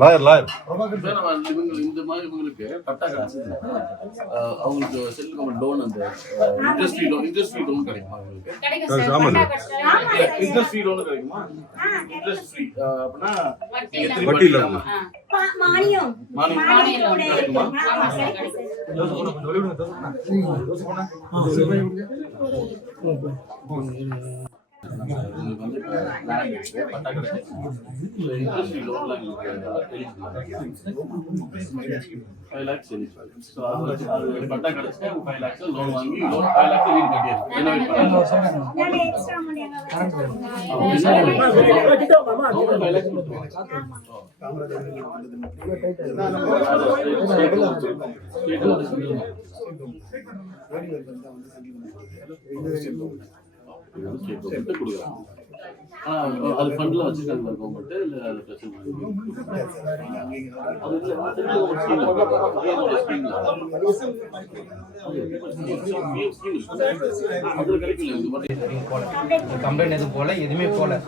Lawyer இந்த மாதிரி இவங்களுக்கு பட்டா கிடைச்சது அவங்களுக்கு செல் லோன் அந்த இன்ட்ரெஸ்ட் ஃப்ரீ லோன் கிடைக்குமா அவங்களுக்கு இன்ட்ரெஸ்ட் ஃப்ரீ லோன் கிடைக்குமா இன்ட்ரெஸ்ட் ஃப்ரீ அப்படின்னா வட்டி இல்ல மானியம் கிடைக்குமா உங்களுக்கு வந்து பட்டா கிடைக்கும் இன்ட்ரெஸ்ட் லோன்லாம் எங்களுக்கு 5 lakhs ஸோ அது பட்டா கிடைச்சா 5 lakhs லோன் வாங்கி 5 lakhs வீடு கொடுக்குறாங்க. அது ஃபண்ட்ல வச்சிருக்காங்க கவர்மெண்ட் இல்ல அது பிரச்சனை கம்ப்ளைண்ட் எதுவும் போல எதுவுமே போல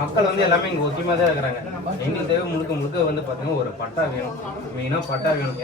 மக்கள் வந்து எல்லாமே இங்க ஒத்துமையா தான் இருக்கிறாங்க. எங்களுக்கு தேவை முழுக்க வந்து பாத்தீங்கன்னா ஒரு பட்டா வேணும், மெயினா பட்டா வேணும்.